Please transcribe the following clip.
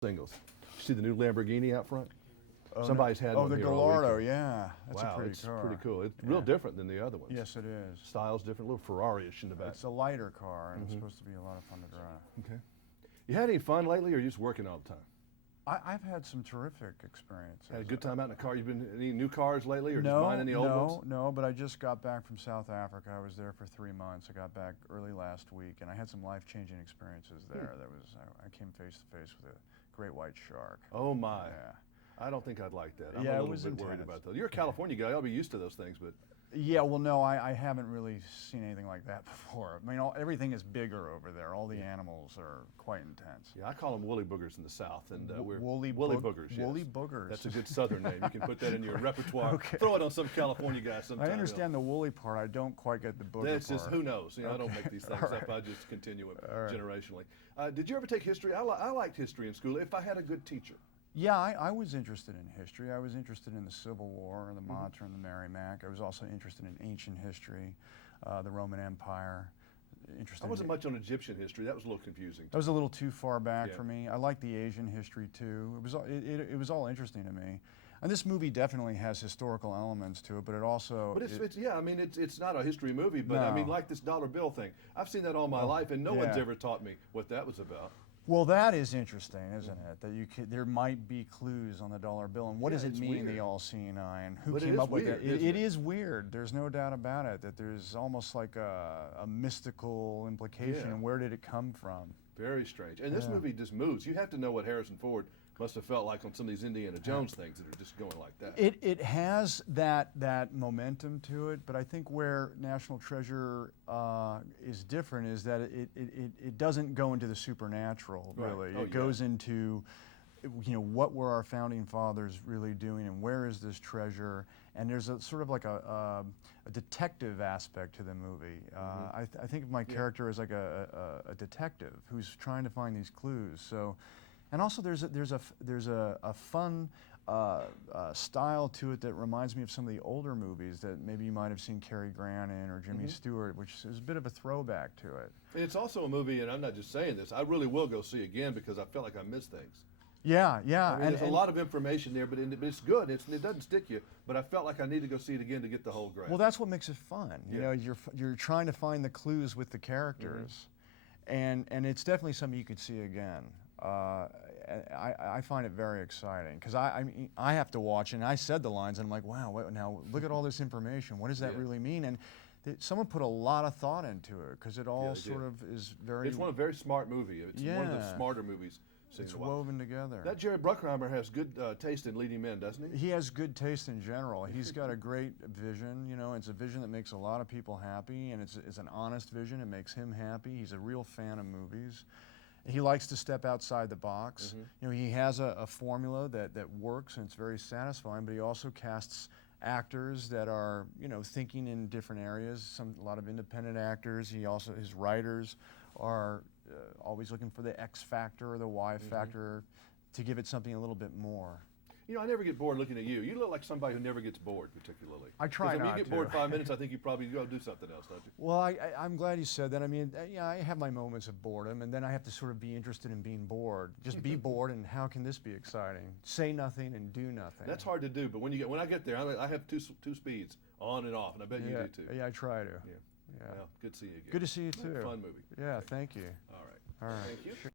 Singles. See the new Lamborghini out front? Somebody's had Oh, one the here all Gallardo, weekend. yeah. That's Wow, a pretty it's car. pretty cool. It's real different than the other ones. Yes, it is. Style's different, a little Ferrari-ish in the back. It's a lighter car, and it's supposed to be a lot of fun to drive. Okay. You had any fun lately, or are you just working all the time? I've had some terrific experiences. Had a good time out in the car? You've been any new cars lately, or no, just buying any old ones? No, but I just got back from South Africa. I was there for 3 months. I got back early last week, and I had some life-changing experiences there. I came face to face with a great white shark. Oh my! Yeah. I don't think I'd like that. I'm Yeah, a it little was bit worried intense. about those. You're a California guy. I'll be used to those things, but Yeah, well, no, I haven't really seen anything like that before. I mean, everything is bigger over there. All the animals are quite intense. yeah, I call them woolly boogers in the South, and we're Woolly boogers. Yes. Woolly boogers. That's a good Southern name. You can put that in your repertoire. Okay. Throw it on some California guy sometime. I understand the woolly part. I don't quite get the booger That's part. just, who knows? You know, I don't Okay. make these things All up. right. I just continue it All right. generationally. Did you ever take history? I liked history in school if I had a good teacher. Yeah, I was interested in history. I was interested in the Civil War, the Mater and the Merrimack. I was also interested in ancient history, the Roman Empire. I wasn't much on Egyptian history. That was a little confusing. That was a little too far back Yeah. for me. I liked the Asian history too. It was all interesting to me. And this movie definitely has historical elements to it, but it also. But it's yeah, I mean, it's not a history movie, but I mean, No. like this dollar bill thing. I've seen that all my life, and no one's yeah. ever taught me what that was about. Well, that is interesting, isn't it? That there might be clues on the dollar bill, and what Yeah, does it it's mean, weird. the all-seeing eye, and who But it came is up with weird, it? isn't It it? is weird. There's no doubt about it. That there's almost like a mystical implication. Yeah. And where did it come from? Very strange. And this Yeah. movie just moves. You have to know what Harrison Ford must have felt like on some of these Indiana Jones things that are just going like that. It has that momentum to it, but I think where National Treasure is different is that it doesn't go into the supernatural, Right. really. Oh, It goes into, what were our founding fathers really doing, and where is this treasure? And there's a sort of like a detective aspect to the movie. I think of my character as like a detective who's trying to find these clues. So. And also, there's a fun style to it that reminds me of some of the older movies that maybe you might have seen Cary Grant in, or Jimmy Stewart, which is a bit of a throwback to it. It's also a movie, and I'm not just saying this, I really will go see again because I felt like I missed things. Yeah, yeah. I mean, there's a lot of information there, but it's good. It doesn't stick you, but I felt like I need to go see it again to get the whole grasp. Well, that's what makes it fun. You Yeah. know, you're trying to find the clues with the characters, and it's definitely something you could see again. I find it very exciting because I mean, I have to watch it, and I said the lines, and I'm like, wow, now look at all this information. What does that Yeah. really mean? And someone put a lot of thought into it because it all Yeah, they sort did. of is very. It's one very smart movie. It's one of the Yeah. smarter movies seen It's in a while. woven together. That Jerry Bruckheimer has good taste in leading men, doesn't he? He has good taste in general. He's got a great vision. It's a vision that makes a lot of people happy, and it's an honest vision. It makes him happy. He's a real fan of movies. He likes to step outside the box. He has a formula that works, and it's very satisfying, but he also casts actors that are, thinking in different areas, a lot of independent actors. His writers are always looking for the X factor or the Y factor to give it something a little bit more. I never get bored looking at you. You look like somebody who never gets bored, particularly. I try 'Cause, not you get to. bored 5 minutes, I think you probably go do something else, don't you? Well, I'm glad you said that. I mean, I have my moments of boredom, and then I have to sort of be interested in being bored. Just be bored, and how can this be exciting? Say nothing and do nothing. That's hard to do, but when I get there, I have two speeds, on and off, and I bet you do too. Yeah, I try to. Yeah. Yeah. Well, good to see you again. Good to see you too. Fun movie. Yeah, thank you. All right. All right. Thank you.